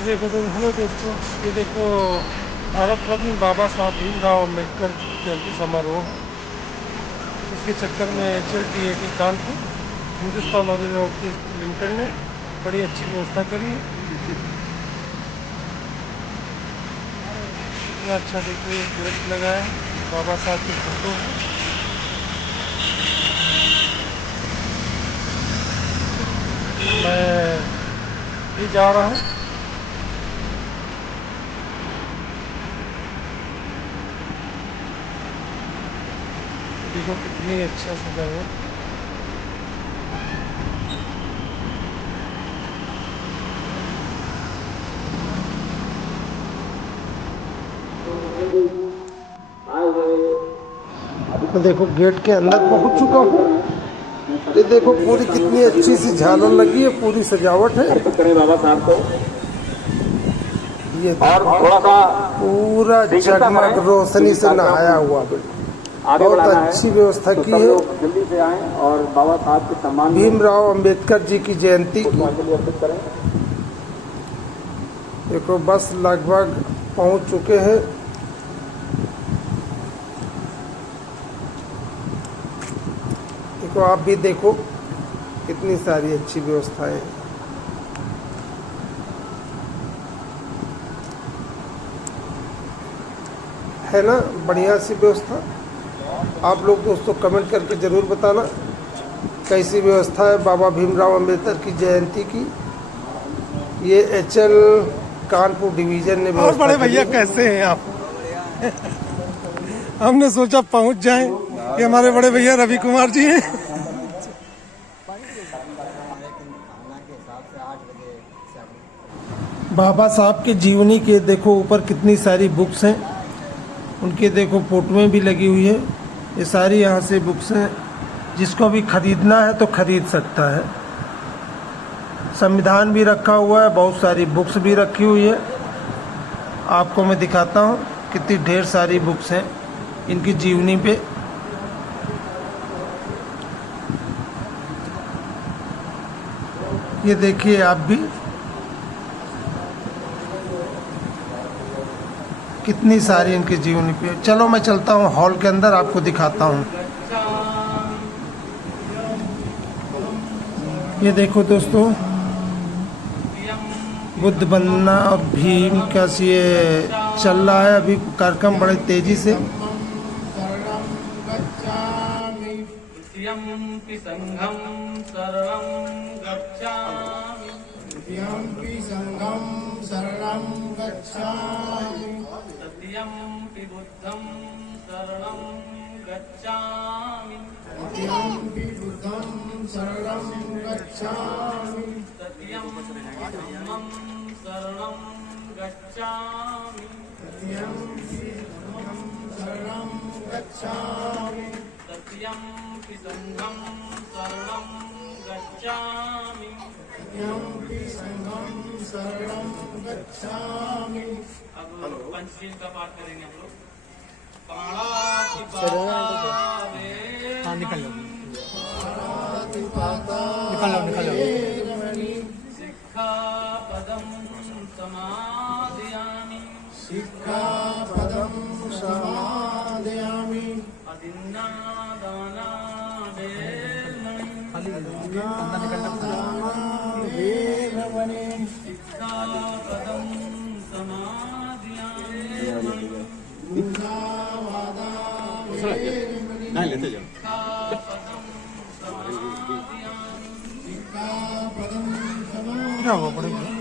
देखो तो हेलो दोस्तों, ये देखो भारत रत्न बाबा साहब भीमराव अम्बेडकर जयंती समारोह है। इसके चक्कर में HLTAT Kanpur Hindustan automobiles limited ने बड़ी अच्छी व्यवस्था करी है। इतना अच्छा देखो, ये गेट लगा है, बाबा साहब की फोटो है। मैं भी जा रहा हूँ। देखो कितनी अच्छा सजा है। तो देखो गेट के अंदर पहुंच चुका हूँ। ये देखो पूरी कितनी अच्छी सी झालर लगी है, पूरी सजावट है। बाबा साहब को ये और थोड़ा सा पूरा जगमग रोशनी से नहाया हुआ, बहुत अच्छी व्यवस्था की है। जल्दी से आए और बाबा साहब के सम्मान भीमराव अंबेडकर जी की जयंती की। करें। देखो बस लगभग पहुंच चुके हैं। देखो आप भी देखो कितनी सारी अच्छी व्यवस्थाएं हैं। है ना, बढ़िया सी व्यवस्था। आप लोग दोस्तों कमेंट करके ज़रूर बताना कैसी व्यवस्था है बाबा भीमराव अंबेडकर की जयंती की। ये HL कानपुर डिवीज़न ने और बड़े भैया कैसे हैं आप? हमने सोचा पहुंच जाएं कि हमारे बड़े भैया रवि कुमार जी हैं। बाबा साहब के जीवनी के देखो ऊपर कितनी सारी बुक्स हैं, उनके देखो फोटोएं भी लगी हुई है। ये सारी यहाँ से बुक्स हैं, जिसको भी खरीदना है तो खरीद सकता है। संविधान भी रखा हुआ है, बहुत सारी बुक्स भी रखी हुई है। आपको मैं दिखाता हूँ कितनी ढेर सारी बुक्स हैं इनकी जीवनी पे। ये देखिए आप भी कितनी सारी इनकी जीवनी पे। चलो मैं चलता हूँ हॉल के अंदर, आपको दिखाता हूँ। ये देखो दोस्तों, बुद्ध बनना और भीम का ये चल रहा है अभी कार्यक्रम बड़े तेजी से। सत्यम्पि बुद्धं शरणं गच्छामि। सत्यम्पि बुद्धं शरणं गच्छामि। सत्यम्पि धम्मं शरणं गच्छामि। सत्यम्पि धम्मं शरणं गच्छामि। सत्यम्पि संघं शरणं गच्छामि। सत्यम्पि संघं शरणं गच्छामि। अब पंचशील का पाठ करेंगे हम लोग। हाँ निकल लो, सिक्खापदं समादयामि। सिक्खापदं समादयामि। अदिन्नादाना वेरमणि। सिक्खापदं समादयामि। नहीं लेते जाओ। क्या हुआ बड़े भैया?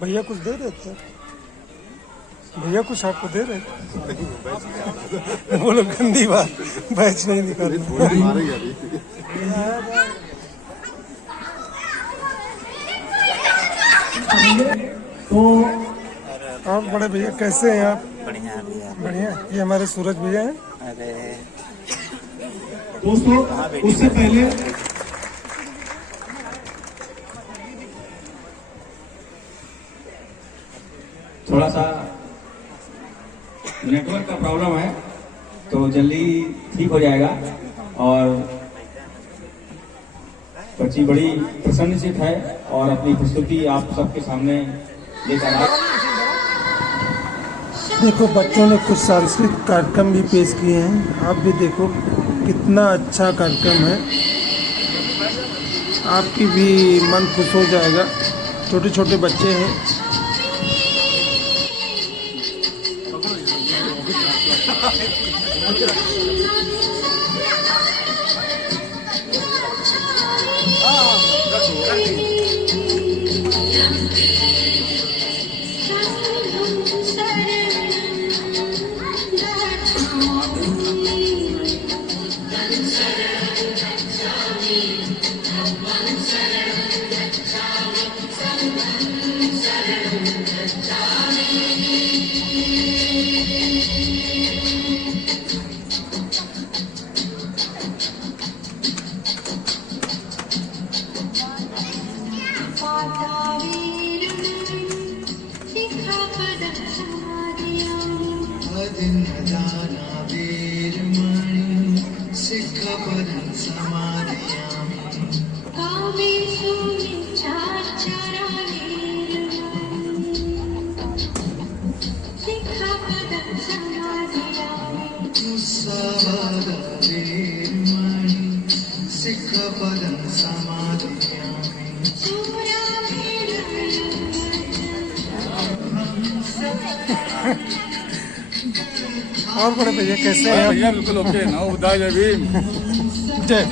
भैया कुछ दे रहे थे? भैया कुछ आपको दे रहे थे? बोलो गंदी बात, बैच नहीं निकाल। तो आप बड़े भैया कैसे हैं आप? बढ़िया भैया। बढ़िया। ये हमारे सूरज भैया हैं। अरे दोस्तों उससे पहले थोड़ा सा नेटवर्क का प्रॉब्लम है, तो जल्दी ठीक हो जाएगा। और बच्ची बड़ी प्रसन्नचित है और अपनी प्रस्तुति आप सबके सामने लेकर आए। देखो बच्चों ने कुछ सांस्कृतिक कार्यक्रम भी पेश किए हैं, आप भी देखो कितना अच्छा कार्यक्रम है, आपकी भी मन खुश हो जाएगा। छोटे छोटे बच्चे हैं। और बड़े भैया कैसे हैं आप? भैया बिल्कुल ओके ना उदा जय भीम। जय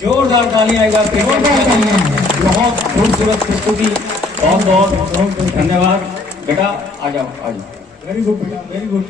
जोरदार ताली आएगा। बहुत खूबसूरत प्रस्तुति, बहुत बहुत धन्यवाद। बेटा आ जाओ आ जाओ। वेरी गुड बेटा, वेरी गुड।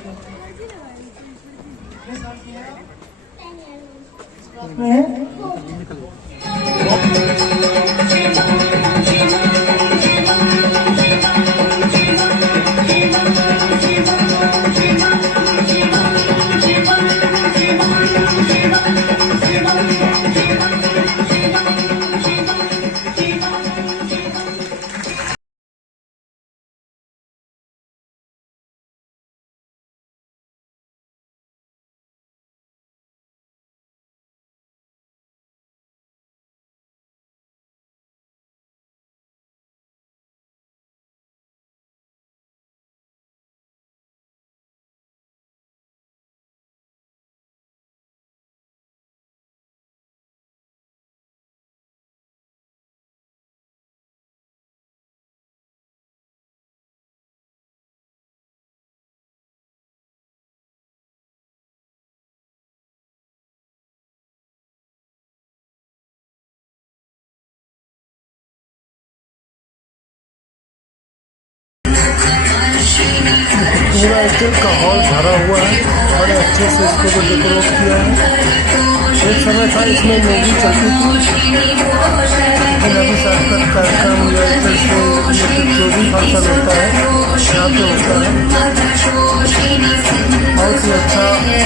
पूरा स्टेज का हॉल भरा हुआ है, बड़े अच्छे से इसको तो डेकोरेट किया है। एक समय था इसमें मूवी चलती थी, लेकिन अभी सांस्कृतिक कार्यक्रम या इस तरह से जो भी फंक्शन होता है यहाँ पे होता है। बहुत ही अच्छा ये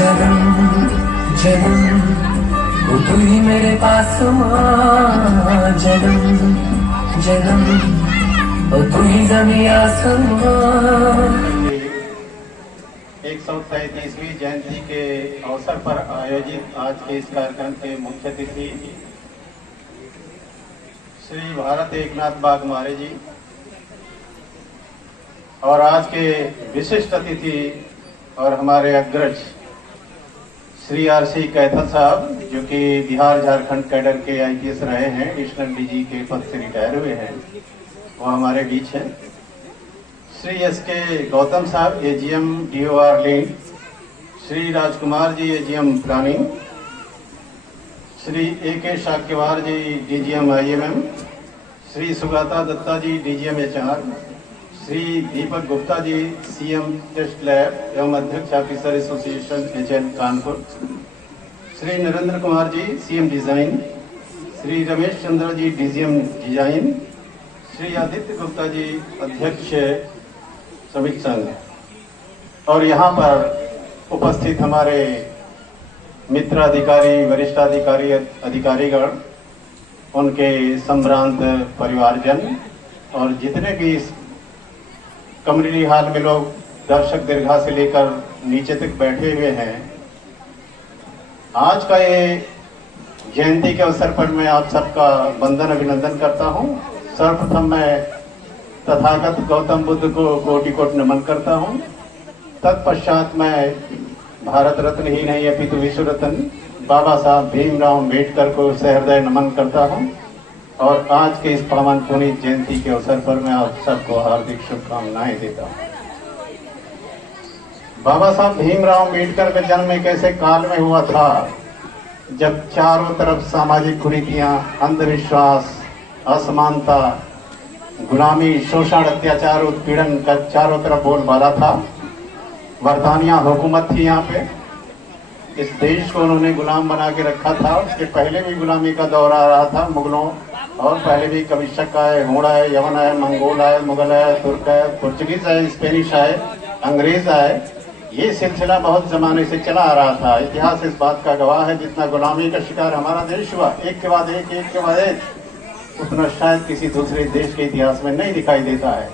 जन्म जन्म वो तू ही मेरे पास माँ, जन्म जन्म वो तू ही ज़मीं आसमां। 137वीं जयंती के अवसर पर आयोजित आज के इस कार्यक्रम के मुख्य अतिथि श्री भारत एकनाथ बागमारे जी और आज के विशिष्ट अतिथि और हमारे अग्रज श्री आर.सी. कैथल साहब, जो कि बिहार झारखंड कैडर के आईपीएस रहे हैं, एडिशनल डीजी के पद से रिटायर हुए हैं, वो हमारे बीच हैं। श्री एस.के. गौतम साहब, AGM DOR lead, Shri Rajkumar ji, AGM planning, Shri A K. Shakyawar ji, DGM IMM, Shri Sugata Datta ji, DGM HR, Shri Deepak Gupta ji, CM test lab एवं अध्यक्ष officer association HN Kanpur, Shri Narendra Kumar ji, CM design, Shri Ramesh Chandra ji, DGM design, Shri Aditya Gupta ji, अध्यक्ष श्रमिक संघ, और यहाँ पर उपस्थित हमारे मित्र अधिकारी, वरिष्ठ अधिकारी, अधिकारीगण, उनके संभ्रांत परिवारजन और जितने भी इस कम्युनिटी हॉल में लोग दर्शक दीर्घा से लेकर नीचे तक बैठे हुए हैं। आज का ये जयंती के अवसर पर मैं आप सबका वंदन अभिनंदन करता हूँ। सर्वप्रथम मैं तथागत गौतम बुद्ध को कोटि कोटि नमन करता हूँ। तत्पश्चात मैं भारत रत्न ही नहीं अपितु विश्व रत्न बाबा साहब भीमराव अम्बेडकर को सहृदय नमन करता हूँ और आज के इस पावन पुनीत जयंती के अवसर पर मैं आप सबको हार्दिक शुभकामनाएं देता हूँ। बाबा साहब भीमराव अम्बेडकर का जन्म एक ऐसे काल में हुआ था जब चारों तरफ सामाजिक कुरीतियां, अंधविश्वास, असमानता, गुलामी, शोषण, अत्याचार, उत्पीड़न का चारों तरफ बोलबाला था। वर्तानिया हुकूमत थी यहाँ पे। इस देश को उन्होंने गुलाम बना के रखा था। उसके पहले भी गुलामी का दौर आ रहा था मुगलों, और पहले भी कविशक आए, होड़ आए, यवन आए, मंगोल आए, मुगल आए, तुर्क आए, पुर्तगीज आए, स्पेनिश आए, अंग्रेज आए। ये सिलसिला बहुत जमाने से चला आ रहा था। इतिहास इस बात का गवाह है, जितना गुलामी का शिकार हमारा देश हुआ, एक के बाद एक, उतना शायद किसी दूसरे देश के इतिहास में नहीं दिखाई देता है।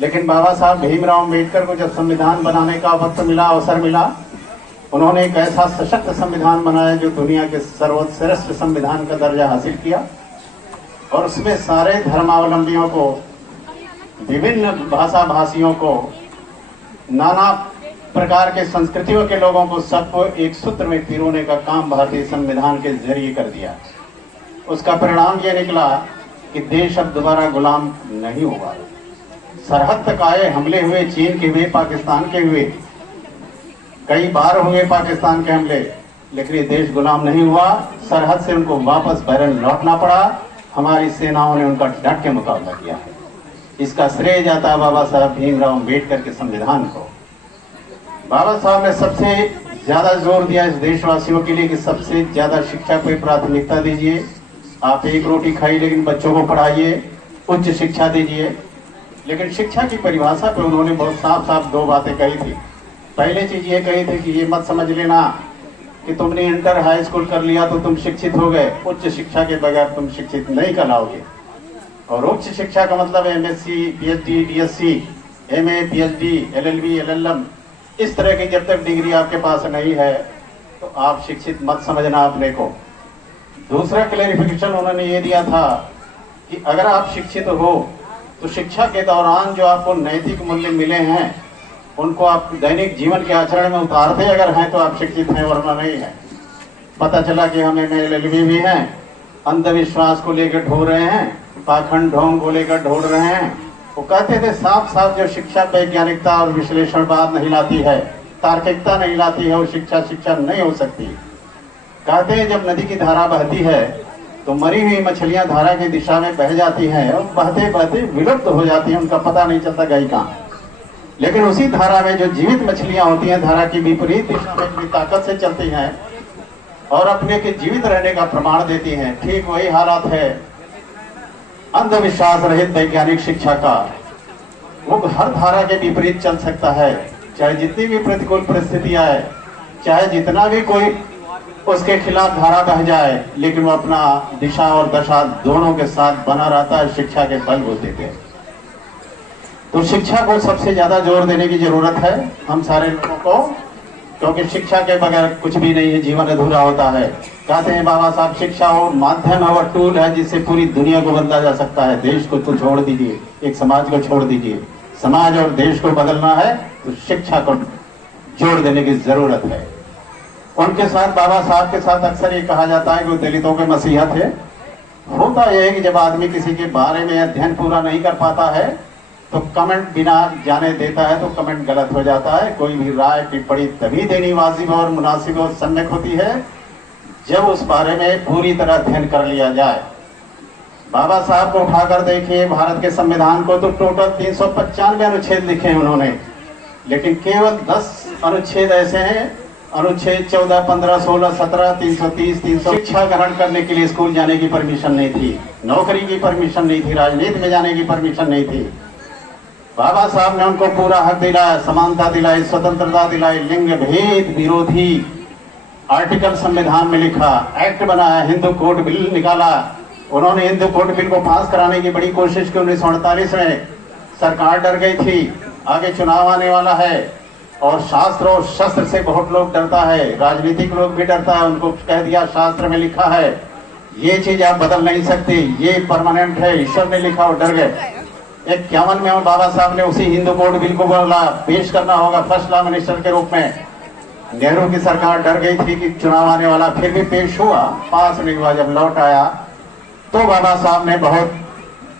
लेकिन बाबा साहब भीमराव अम्बेडकर को जब संविधान बनाने का वक्त मिला, अवसर मिला, उन्होंने एक ऐसा सशक्त संविधान बनाया जो दुनिया के सर्वश्रेष्ठ संविधान का दर्जा हासिल किया और उसमें सारे धर्मावलंबियों को, विभिन्न भाषा भाषियों को, नाना प्रकार के संस्कृतियों के लोगों को, सबको एक सूत्र में पिरोने का काम भारतीय संविधान के जरिए कर दिया। उसका परिणाम यह निकला कि देश अब दोबारा गुलाम नहीं होगा। सरहद तक आए, हमले हुए, चीन के हुए, पाकिस्तान के हुए, कई बार हुए पाकिस्तान के हमले, लेकिन ये देश गुलाम नहीं हुआ। सरहद से उनको वापस बैरन लौटना पड़ा। हमारी सेनाओं ने उनका डट के मुकाबला किया है। इसका श्रेय जाता है बाबा साहब भीमराव अम्बेडकर के संविधान को। बाबा साहब ने सबसे ज्यादा जोर दिया इस देशवासियों के लिए कि सबसे ज्यादा शिक्षा पे प्राथमिकता दीजिए। आप एक रोटी खाइए लेकिन बच्चों को पढ़ाइए, उच्च शिक्षा दीजिए। लेकिन शिक्षा की परिभाषा पे उन्होंने बहुत साफ साफ दो बातें कही थी। पहले चीज ये कही थी कि ये मत समझ लेना कि तुमने इंटर हाई स्कूल कर लिया तो तुम शिक्षित हो गए। उच्च शिक्षा के बगैर तुम शिक्षित नहीं कहलाओगे। और उच्च शिक्षा का मतलब MSc, PhD, DSC, MA, PhD, LLB, LLM, इस तरह की जब तक डिग्री आपके पास नहीं है तो आप शिक्षित मत समझना अपने को। दूसरा क्लैरिफिकेशन उन्होंने ये दिया था कि अगर आप शिक्षित हो तो शिक्षा के दौरान जो आपको नैतिक मूल्य मिले हैं उनको आप दैनिक जीवन के आचरण में उतारते अगर हैं तो आप शिक्षित हैं, वरना नहीं है। पता चला कि हम एलएलबी भी हैं, अंधविश्वास को लेकर ढूंढ रहे हैं, पाखंड ढोंग को लेकर ढूंढ रहे हैं। वो कहते थे साफ साफ जो शिक्षा वैज्ञानिकता और विश्लेषणवाद नहीं लाती है, तार्किकता नहीं लाती है, वो शिक्षा नहीं हो सकती। कहते हैं जब नदी की धारा बहती है तो मरी हुई मछलियां धारा की दिशा में बह जाती हैं और बहते बहते विलुप्त हो जाती हैं, उनका पता नहीं चलता गई कहाँ। लेकिन उसी धारा में जो जीवित मछलियां होती हैं धारा की विपरीत दिशा में भी ताकत से चलती हैं और अपने के जीवित रहने का प्रमाण देती हैं। ठीक वही हालात है अंधविश्वास रहित वैज्ञानिक शिक्षा का। वो हर धारा के विपरीत चल सकता है, चाहे जितनी भी प्रतिकूल परिस्थितियां आए, चाहे जितना भी कोई उसके खिलाफ धारा बह जाए, लेकिन वो अपना दिशा और दशा दोनों के साथ बना रहता है शिक्षा के बलबूते पे। तो शिक्षा को सबसे ज्यादा जोर देने की जरूरत है हम सारे लोगों को, क्योंकि शिक्षा के बगैर कुछ भी नहीं है, जीवन अधूरा होता है। कहते हैं बाबा साहब शिक्षा वो माध्यम और टूल है जिससे पूरी दुनिया को बदला जा सकता है। देश को तो छोड़ दीजिए, एक समाज को छोड़ दीजिए, समाज और देश को बदलना है तो शिक्षा को जोड़ देने की जरूरत है। उनके साथ बाबा साहब के साथ अक्सर ये कहा जाता है कि वो दलितों के मसीहा थे। होता यह है कि जब आदमी किसी के बारे में अध्ययन पूरा नहीं कर पाता है तो कमेंट बिना जाने देता है तो कमेंट गलत हो जाता है। कोई भी राय टिप्पणी तभी देनी वाजिब और मुनासिब और सम्यक होती है जब उस बारे में पूरी तरह अध्ययन कर लिया जाए। बाबा साहब को उठाकर देखिए, भारत के संविधान को तो टोटल 395 अनुच्छेद लिखे हैं उन्होंने, लेकिन केवल 10 अनुच्छेद ऐसे हैं, अनुच्छेद 14, 15, 16, 17, 330, 300 शिक्षा ग्रहण करने के लिए स्कूल जाने की परमिशन नहीं थी, नौकरी की परमिशन नहीं थी, राजनीति में जाने की परमिशन नहीं थी। बाबा साहब ने उनको पूरा हक दिलाया, समानता दिलाई, स्वतंत्रता दिलाई, लिंग भेद विरोधी आर्टिकल संविधान में लिखा, एक्ट बनाया, हिंदू कोड बिल निकाला। उन्होंने हिंदू कोड बिल को पास कराने की बड़ी कोशिश की 1948 में। सरकार डर गई थी, आगे चुनाव आने वाला है और शास्त्र और शस्त्र से बहुत लोग डरता है, राजनीतिक लोग भी डरता है। उनको कह दिया शास्त्र में लिखा है ये चीज आप बदल नहीं सकते, ये परमानेंट है, ईश्वर ने लिखा और डर गए। 51 में बाबा साहब ने उसी हिंदू कोड बिल को बोला पेश करना होगा फर्स्ट लॉ मिनिस्टर के रूप में। नेहरू की सरकार डर गई थी कि चुनाव आने वाला, फिर भी पेश हुआ, पास नहीं हुआ। जब लौट आया तो बाबा साहब ने बहुत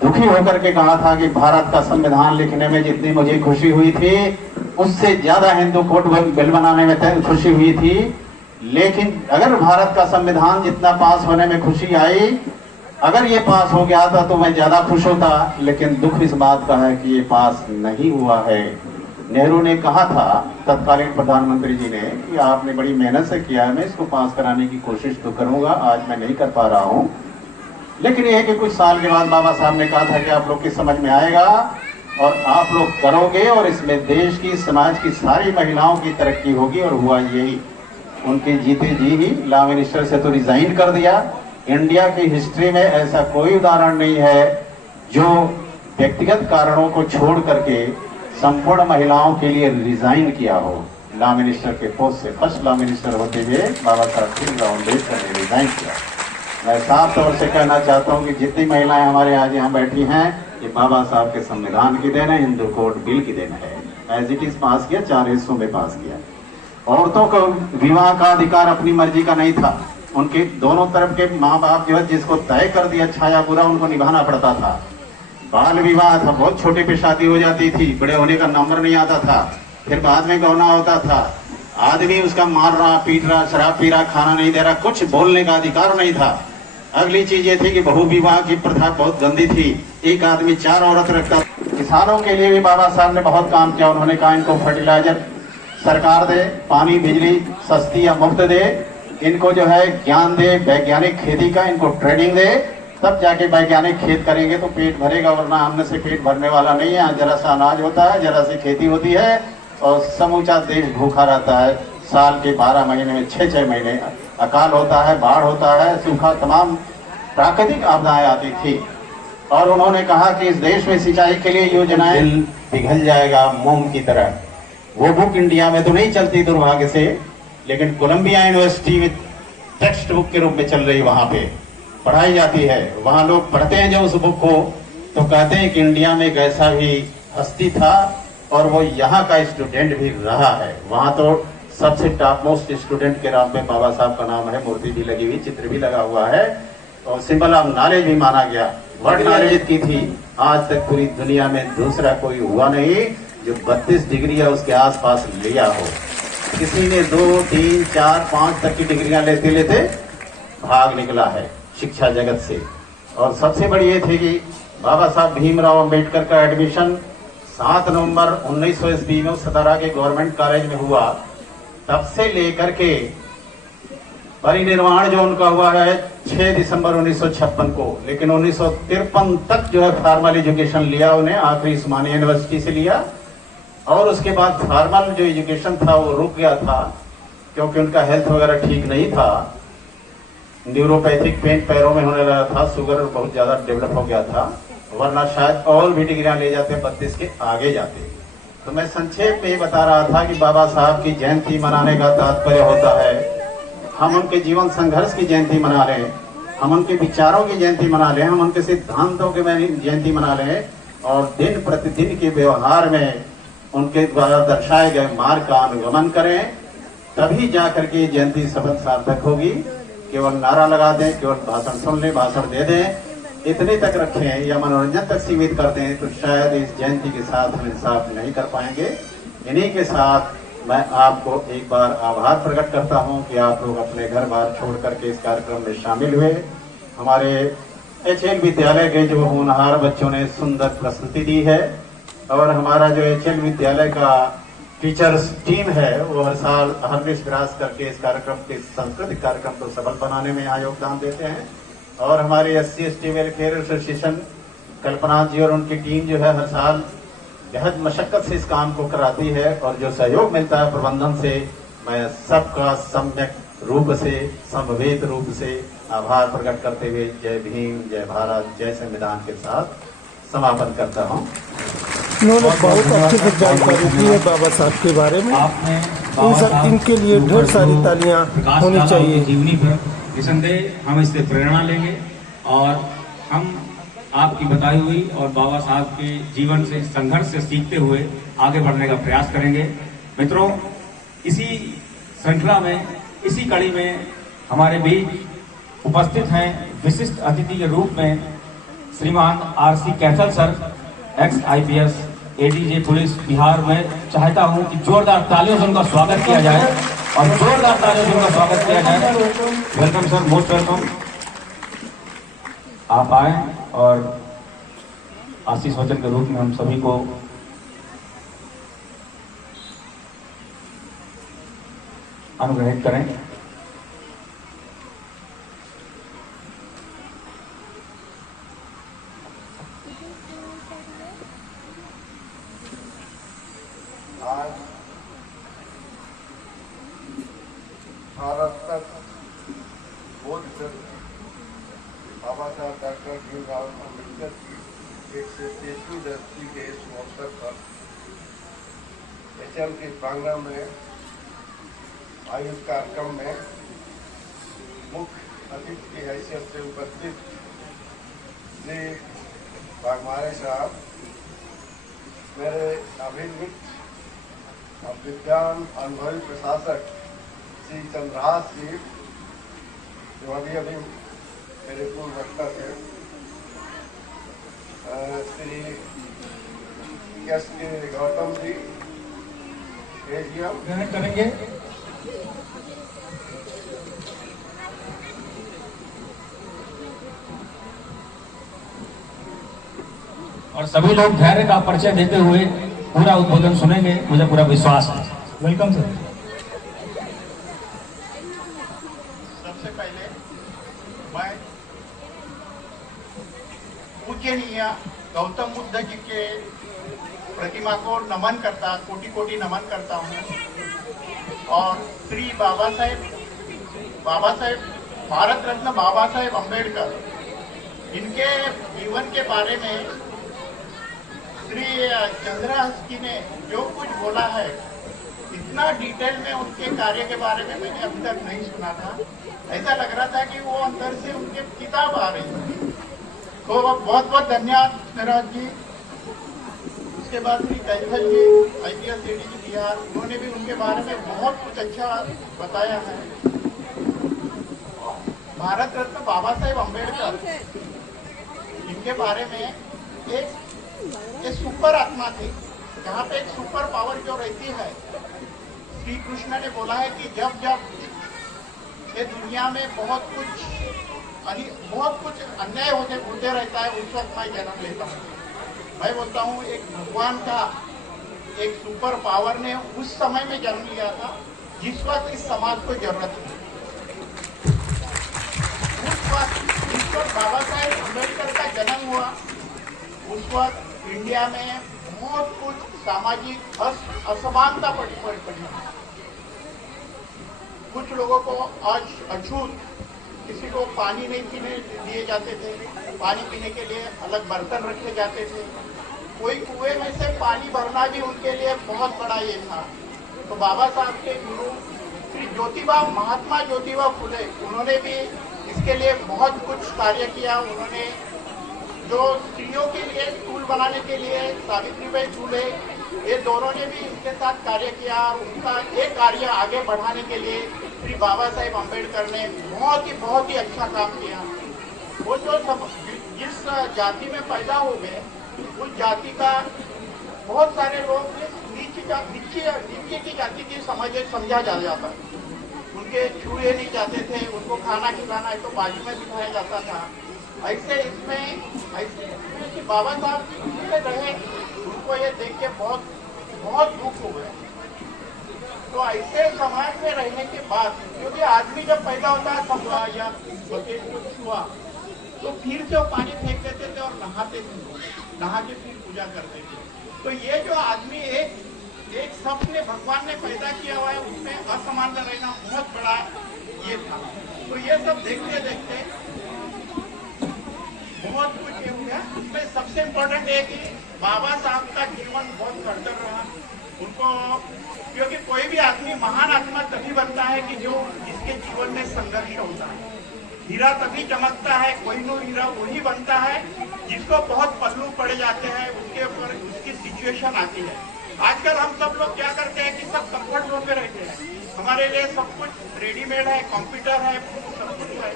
दुखी होकर के कहा था कि भारत का संविधान लिखने में जितनी मुझे खुशी हुई थी उससे ज्यादा हिंदू कोड बिल बनाने में खुशी हुई थी। लेकिन अगर भारत का संविधान जितना पास होने में खुशी आई, अगर ये पास हो गया था तो मैं ज्यादा खुश होता, लेकिन दुख इस बात का है कि ये पास नहीं हुआ है। नेहरू ने कहा था तत्कालीन प्रधानमंत्री जी ने कि आपने बड़ी मेहनत से किया है, मैं इसको पास कराने की कोशिश तो करूंगा, आज मैं नहीं कर पा रहा हूं। लेकिन यह कि कुछ साल के बाद बाबा साहब ने कहा था कि आप लोग की समझ में आएगा और आप लोग करोगे और इसमें देश की समाज की सारी महिलाओं की तरक्की होगी। और हुआ यही, उनके जीते जी ही लॉ मिनिस्टर से तो रिजाइन कर दिया। इंडिया की हिस्ट्री में ऐसा कोई उदाहरण नहीं है जो व्यक्तिगत कारणों को छोड़ करके संपूर्ण महिलाओं के लिए रिजाइन किया हो लॉ मिनिस्टर के पोस्ट से। फर्स्ट लॉ मिनिस्टर होते हुए बाबा साहब भीमराव अम्बेडकर ने रिजाइन किया। मैं साफ तौर से कहना चाहता हूं कि जितनी महिलाएं हमारे आज यहाँ बैठी हैं ये बाबा साहब के संविधान की देन है, हिंदू कोड बिल की देन है। एज इट इज पास किया, 4 हिस्सों में पास किया। औरतों को विवाह का अधिकार अपनी मर्जी का नहीं था, उनके दोनों तरफ के माँ बाप जो है जिसको तय कर दिया अच्छा या बुरा उनको निभाना पड़ता था। बाल विवाह था, बहुत छोटे पे शादी हो जाती थी, बड़े होने का नंबर नहीं आता था, फिर बाद में गौना होता था। आदमी उसका मार रहा, पीट रहा, शराब पी रहा, खाना नहीं दे रहा, कुछ बोलने का अधिकार नहीं था। अगली चीज ये थी कि बहु विवाह की प्रथा बहुत गंदी थी, एक आदमी 4 औरत रखता। किसानों के लिए भी बाबा साहब ने बहुत काम किया। उन्होंने कहा इनको फर्टिलाइजर सरकार दे, पानी बिजली सस्ती या मुफ्त दे, इनको जो है ज्ञान दे वैज्ञानिक खेती का, इनको ट्रेनिंग दे, तब जाके वैज्ञानिक खेत करेंगे तो पेट भरेगा, वरना अन्न से पेट भरने वाला नहीं है। जरा सा अनाज होता है, जरा सी खेती होती है और समूचा देश भूखा रहता है। साल के 12 महीने में 6-6 महीने अकाल होता है, बाढ़ होता है, सूखा, तमाम प्राकृतिक आपदाएं आती थी। और उन्होंने कहा कि इस देश में सिंचाई के लिए योजनाएं पिघल जाएगा मोम की तरह। वो बुक इंडिया में तो नहीं चलती दुर्भाग्य से, लेकिन कोलंबिया यूनिवर्सिटी में टेक्स्ट बुक के रूप में चल रही, वहां पे पढ़ाई जाती है। वहां लोग पढ़ते हैं जो उस बुक को तो कहते हैं कि इंडिया में एक ऐसा भी हस्ती था और वो यहाँ का स्टूडेंट भी रहा है। वहां तो सबसे टॉप मोस्ट स्टूडेंट के नाम पे बाबा साहब का नाम है, मूर्ति भी लगी हुई, चित्र भी लगा हुआ है और सिंबल ऑफ नॉलेज भी माना गया। वर्ल्ड नॉलेज की थी, आज तक पूरी दुनिया में दूसरा कोई हुआ नहीं जो 32 डिग्री या उसके आसपास लिया हो। किसी ने 2, 3, 4, 5 तक की डिग्रियां लेते लेते भाग निकला है शिक्षा जगत से। और सबसे बड़ी ये थी कि बाबा साहब भीमराव अंबेडकर का एडमिशन 7 नवंबर 1900 ईस्वी में सतारा के गवर्नमेंट कॉलेज में हुआ। तब से लेकर के परिनिर्वाण जो उनका हुआ है 6 दिसंबर 1956 को, लेकिन 1953 तक जो है फॉर्मल एजुकेशन लिया उन्हें, आखिरी उस्मानिया यूनिवर्सिटी से लिया। और उसके बाद फॉर्मल जो एजुकेशन था वो रुक गया था क्योंकि उनका हेल्थ वगैरह ठीक नहीं था, न्यूरोपैथिक पेन पैरों में होने लगा था, शुगर बहुत ज्यादा डेवलप हो गया था, वरना शायद और भी डिग्रियां ले जाते, 32 के आगे जाते। तो मैं संक्षेप में ये बता रहा था कि बाबा साहब की जयंती मनाने का तात्पर्य होता है हम उनके जीवन संघर्ष की जयंती मना रहे हैं, हम उनके विचारों की जयंती मना रहे हैं, हम उनके सिद्धांतों की जयंती मना रहे हैं, और दिन प्रतिदिन के व्यवहार में उनके द्वारा दर्शाए गए मार्ग का अनुगमन करें, तभी जाकर के जयंती सफल सार्थक होगी। केवल नारा लगा दें, केवल भाषण सुन लें, भाषण दे दें, इतने तक रखें या मनोरंजन तक सीमित कर दें तो शायद इस जयंती के साथ हम इंसाफ नहीं कर पाएंगे। इन्हीं के साथ मैं आपको एक बार आभार प्रकट करता हूं कि आप लोग अपने घर बार छोड़ करके इस कार्यक्रम में शामिल हुए। हमारे HL विद्यालय के जो होनहार बच्चों ने सुंदर प्रस्तुति दी है, और हमारा जो HL विद्यालय का टीचर्स टीम है वो हर साल हरनिश प्रयास करके इस कार्यक्रम के सांस्कृतिक कार्यक्रम को सफल बनाने में यहाँ योगदान देते हैं। और हमारे SC/ST वेलफेयर एसोसिएशन कल्पना जी और उनकी टीम जो है हर साल बेहद मशक्कत से इस काम को कराती है, और जो सहयोग मिलता है प्रबंधन से, मैं सबका सम्यक रूप से, समवेत रूप से आभार प्रकट करते हुए जय भीम, जय भारत, जय संविधान के साथ समापन करता हूँ। इन्होंने बहुत अच्छे से जानकारी दी है बाबा साहब के बारे में। इनके लिए ढेर सारी तालियां होनी चाहिए। जीवनी पर निसंदेह हम इससे प्रेरणा लेंगे और हम आपकी बताई हुई और बाबा साहब के जीवन से, संघर्ष से सीखते हुए आगे बढ़ने का प्रयास करेंगे। मित्रों, इसी श्रृंखला में, इसी कड़ी में हमारे बीच उपस्थित हैं विशिष्ट अतिथि के रूप में श्रीमान RC Kaithal sir, ex-IPS ADJ police Bihar. में चाहता हूं कि जोरदार तालियों से उनका स्वागत किया जाए, और जोरदार तालियों से उनका स्वागत किया जाए। Welcome sir, most welcome. आप आए और आशीष वचन के रूप में हम सभी को अनुग्रहित करें। आज भारत तक बोध बाबा साहब डॉक्टर भीमराव अम्बेडकर की 133वीं जयंती के इस अवसर पर HL के प्रांगण में आयोजित कार्यक्रम में मुख्य अतिथि की हैसियत से उपस्थित श्री बागमारे साहब, मेरे अभिमित्र और विद्वान अनुभवी प्रशासक श्री चंद्रहास जी, जो अभी मेरे पूर्व वक्ता थे, श्री SK गौतम जी AGM ग्रहण करेंगे। और सभी लोग धैर्य का परिचय देते हुए पूरा उद्बोधन सुनेंगे, मुझे पूरा विश्वास है। Welcome sir. सबसे पहले मैं पूजनीय गौतम बुद्ध जी के प्रतिमा को नमन करता, कोटि कोटि नमन करता हूँ। और श्री बाबा साहेब भारत रत्न बाबा साहेब अम्बेडकर, इनके जीवन के बारे में श्री चंद्रहास जी ने जो कुछ बोला है, इतना डिटेल में उनके कार्य के बारे में मैंने अभी तक नहीं सुना था। ऐसा लग रहा था कि वो अंदर से उनके किताब आ रही थी। तो बहुत बहुत धन्यवाद मेहराज जी। उसके बाद श्री कैथल जी, IPS ADJ बिहार, उन्होंने भी उनके बारे में बहुत कुछ अच्छा बताया है। भारत रत्न बाबा साहेब अम्बेडकर, इनके बारे में एक सुपर आत्मा थे, जहाँ पे एक सुपर पावर जो रहती है। श्री कृष्ण ने बोला है कि जब जब ये दुनिया में बहुत कुछ अन्याय होते रहता है, उस वक्त मैं जन्म लेता हूँ। मैं बोलता हूँ एक भगवान का एक सुपर पावर ने उस समय में जन्म लिया था जिस वक्त इस समाज को जरूरत थी। वक्त बाबा साहेब अम्बेडकर का जन्म हुआ उस वक्त इंडिया में बहुत कुछ सामाजिक असमानता पड़ी। कुछ लोगों को आज अछूत, किसी को पानी नहीं पीने दिए जाते थे, पानी पीने के लिए अलग बर्तन रखे जाते थे, कोई कुएं में से पानी भरना भी उनके लिए बहुत बड़ा ये था। तो बाबा साहब के गुरु श्री ज्योतिबा, महात्मा ज्योतिबा फुले, उन्होंने भी इसके लिए बहुत कुछ कार्य किया। उन्होंने जो स्त्रियों के लिए स्कूल बनाने के लिए सावित्रीबाई फुले, ये दोनों ने भी इसके साथ कार्य किया। उनका ये कार्य आगे बढ़ाने के लिए श्री बाबा साहेब अम्बेडकर ने बहुत ही अच्छा काम किया। वो जो जिस जाति में पैदा हो गए उस जाति का बहुत सारे लोग नीचे की जाति की समझा जाता। उनके छुए नहीं जाते थे, उनको खाना खिलाना है तो बाजू में बिठाया जाता था। ऐसे इसमें कि बाबा साहब रहे, उनको ये देख के बहुत दुख हो गया। तो ऐसे समाज में रहने के बाद, क्योंकि आदमी जब पैदा होता है सबका या बकेट को छुआ तो फिर से वो पानी फेंक देते थे और नहाते थे, नहा के फिर पूजा करते थे। तो ये जो आदमी एक सब ने भगवान ने पैदा किया हुआ है, उसमें असमान रहना बहुत बड़ा ये था। तो ये सब देखते देखते बहुत कुछ ये हुआ। इसमें सबसे इम्पोर्टेंट है कि बाबा साहब का जीवन बहुत खड़तर रहा उनको, क्योंकि कोई भी आदमी महान आत्मा तभी बनता है कि जो जिसके जीवन में संघर्ष होता है। हीरा तभी चमकता है, कोहिनूर हीरा वही बनता है जिसको बहुत पल्लू पड़े जाते हैं, उसके ऊपर उसकी सिचुएशन आती है। आजकल हम सब लोग क्या करते हैं कि सब कंफर्ट जोन में रहते हैं, हमारे लिए सब कुछ रेडीमेड है, कंप्यूटर है, सब कुछ है,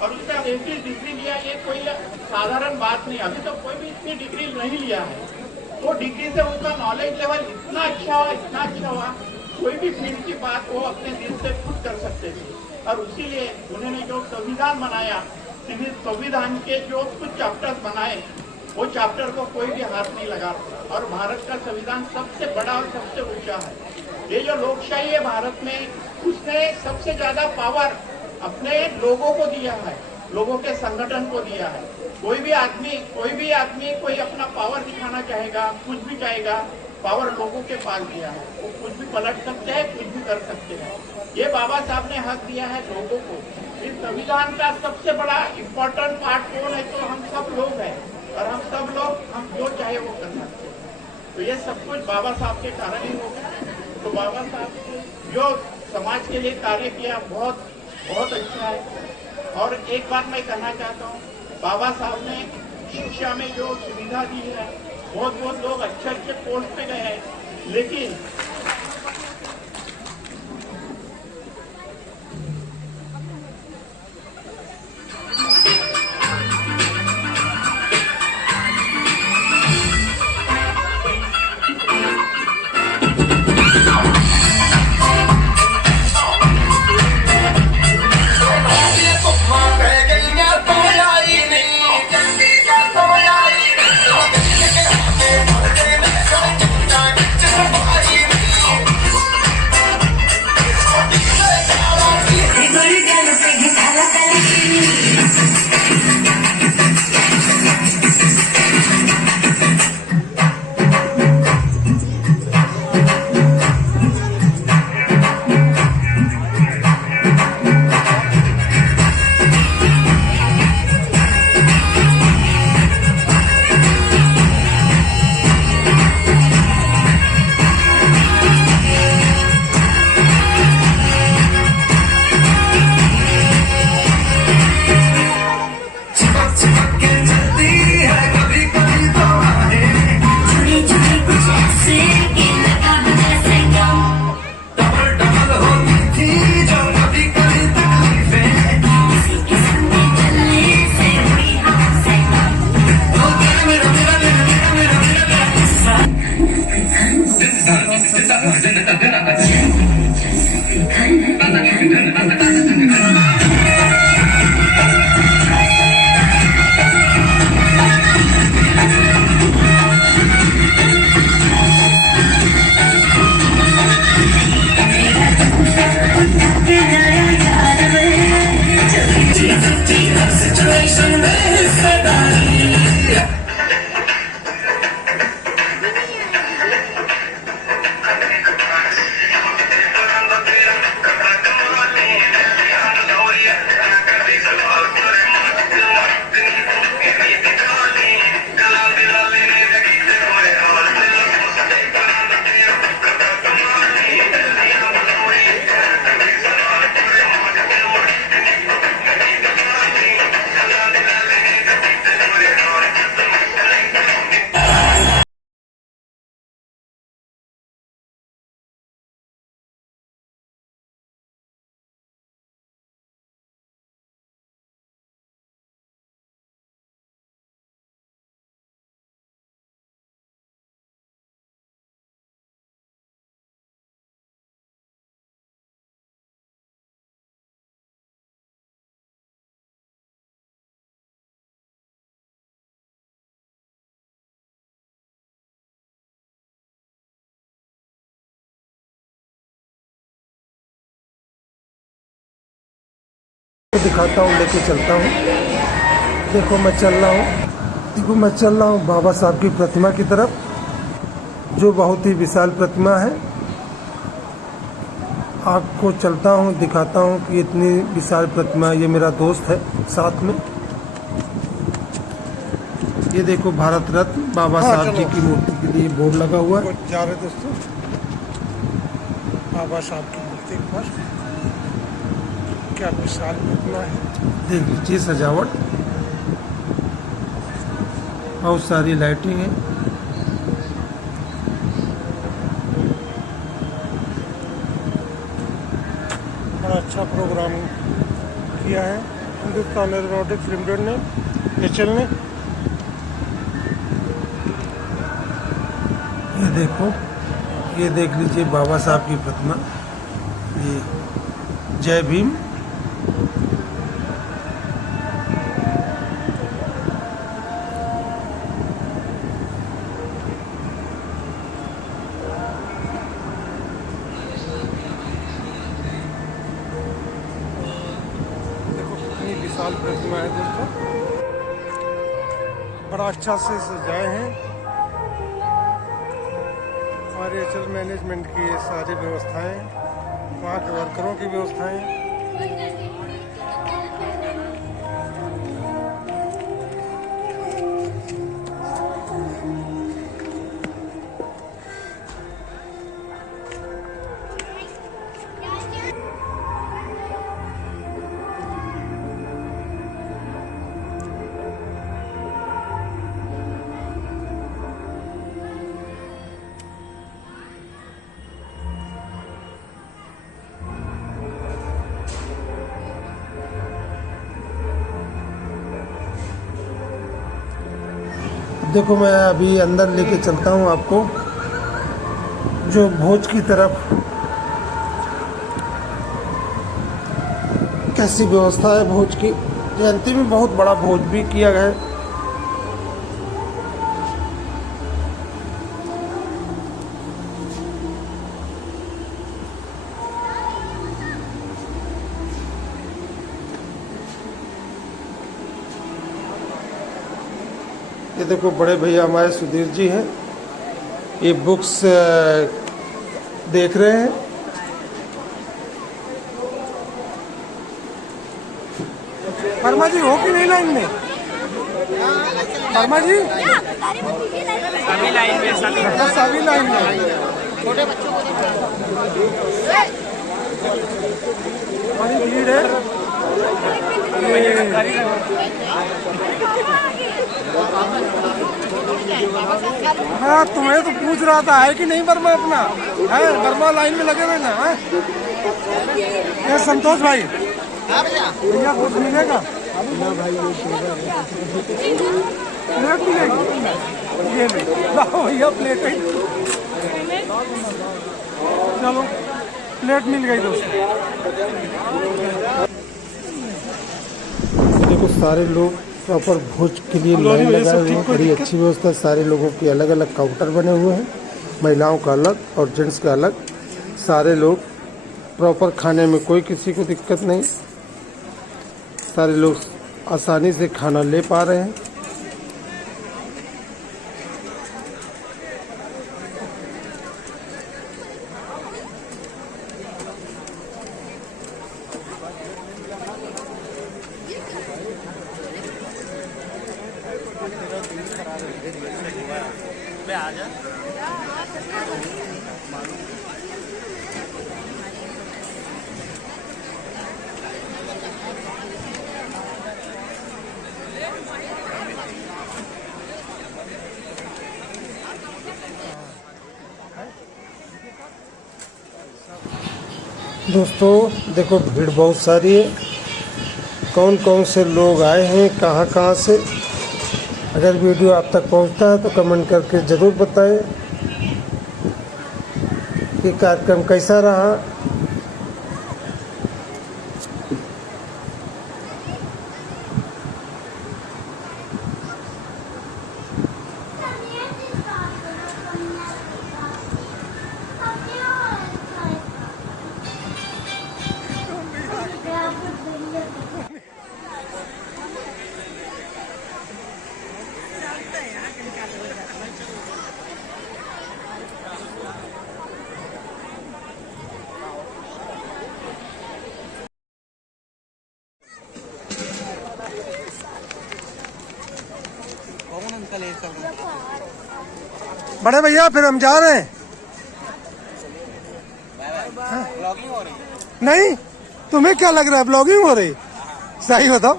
और उससे 33 डिग्री लिया ये कोई साधारण बात नहीं। अभी तो कोई भी इतनी डिग्री नहीं लिया है, वो डिग्री से उनका नॉलेज लेवल इतना अच्छा हुआ, कोई भी फील्ड की बात वो अपने दिल से खुद कर सकते थे। और इसीलिए उन्होंने जो संविधान बनाया, संविधान के जो कुछ चैप्टर्स बनाए, वो चैप्टर को कोई भी हाथ नहीं लगा। और भारत का संविधान सबसे बड़ा और सबसे ऊंचा है। ये जो लोकशाही है भारत में, उसने सबसे ज्यादा पावर अपने लोगों को दिया है, लोगों के संगठन को दिया है। कोई भी आदमी कोई अपना पावर दिखाना चाहेगा, कुछ भी चाहेगा, पावर लोगों के पास दिया है। वो कुछ भी पलट सकते हैं, कुछ भी कर सकते हैं। ये बाबा साहब ने हक दिया है लोगों को। इस संविधान का सबसे बड़ा इम्पोर्टेंट पार्ट कौन है? तो हम सब लोग हैं, और हम सब लोग हम जो चाहे वो कर सकते हैं। तो ये सब कुछ बाबा साहब के कारण ही होगा। तो बाबा साहब ने जो समाज के लिए कार्य किया बहुत अच्छा है। और एक बात मैं कहना चाहता हूँ, बाबा साहब ने शिक्षा में जो सुविधा दी है, बहुत लोग अच्छे पोस्ट पे गए हैं, लेकिन situation दिखाता हूँ, लेके चलता हूँ। देखो मैं चल रहा हूँ बाबा साहब की प्रतिमा की तरफ, जो बहुत ही विशाल प्रतिमा है। आपको चलता हूँ, दिखाता हूँ कि इतनी विशाल प्रतिमा। ये मेरा दोस्त है साथ में। ये देखो भारत रत्न बाबा साहब जी की मूर्ति के लिए बोर्ड लगा हुआ है। जा रहे दोस्तों बाबा साहब की मूर्ति पर, क्या विशाल प्रतिमा है। देख लीजिए सजावट, बहुत सारी लाइटिंग है। बड़ा अच्छा प्रोग्राम किया है हिंदुस्तान एरोनॉटिक्स लिमिटेड ने, HL ने। ये देखो, ये देख लीजिए बाबा साहब की प्रतिमा। ये जय भीम। विशाल प्रतिमा है दोस्तों, बड़ा अच्छा से सजाए हैं। हमारे HL मैनेजमेंट की ये सारी व्यवस्थाएं, वहाँ के वर्करों की व्यवस्थाएं। देखो मैं अभी अंदर लेके चलता हूँ आपको, जो भोज की तरफ कैसी व्यवस्था है। भोज की जयंती में बहुत बड़ा भोज भी किया गया है। ये देखो बड़े भैया हमारे सुधीर जी हैं, ये बुक्स देख रहे हैं। वर्मा जी हो कि नहीं लाइन में? वर्मा जी सभी लाइन में, सभी लाइन में। छोटे बच्चों बड़ी भीड़ है। हाँ तुम्हें तो पूछ रहा था है कि नहीं वर्मा, अपना है वर्मा लाइन में लगे रहना है। ये संतोष भाई भैया कुछ मिलेगा? प्लेट मिलेगी, ये लाओ भैया प्लेट है। चलो प्लेट मिल गई दोस्तों। देखो सारे लोग प्रॉपर भोज के लिए लाइन लगाए हुए हैं। बड़ी अच्छी व्यवस्था, सारे लोगों के अलग अलग काउंटर बने हुए हैं, महिलाओं का अलग और जेंट्स का अलग। सारे लोग प्रॉपर खाने में कोई किसी को दिक्कत नहीं, सारे लोग आसानी से खाना ले पा रहे हैं। दोस्तों देखो भीड़ बहुत सारी है, कौन कौन से लोग आए हैं, कहाँ कहाँ से। अगर वीडियो आप तक पहुँचता है तो कमेंट करके ज़रूर बताएं कि कार्यक्रम कैसा रहा। बड़े भैया फिर हम जा रहे हैं। नहीं, तुम्हें क्या लग रहा है ब्लॉगिंग हो रही? सही बताओ,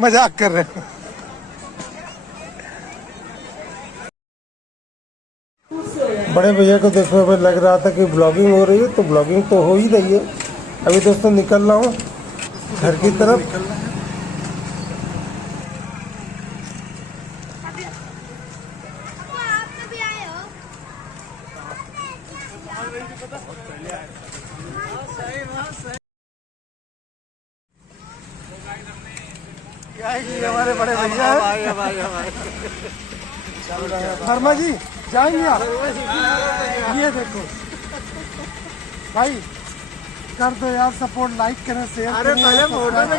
मजाक कर रहे हैं। बड़े भैया को देखो, अभी लग रहा था कि ब्लॉगिंग हो रही है, तो ब्लॉगिंग तो हो ही रही है। अभी दोस्तों निकल रहा हूँ घर की तरफ। हमारे बड़े भैया वर्मा जी जाएंगे आप? ये देखो भाई, कर दो यार सपोर्ट, लाइक करें, शेयर करें। पहले फोटो में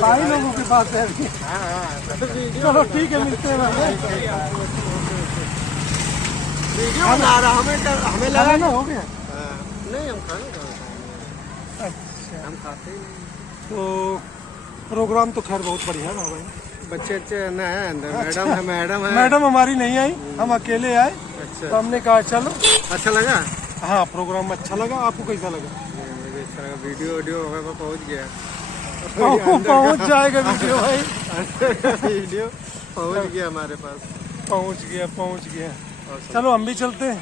भाई लोगों के पास है। चलो ठीक है, मिलते हैं। हमें लगा ना हो गया। नहीं, हम खाना हम खाते ही। तो प्रोग्राम तो खैर बहुत बढ़िया है भाई। बच्चे न है अंदर। मैडम है, मैडम है। मैडम हमारी नहीं आई, हम अकेले आए। अच्छा। तो हमने कहा चलो। अच्छा लगा? हाँ, प्रोग्राम अच्छा लगा। आपको कैसा लगा? वीडियो पहुंच गया। पहुंच जाएगा वीडियो भाई। वीडियो पहुंच गया हमारे पास। पहुंच गया। चलो हम भी चलते हैं।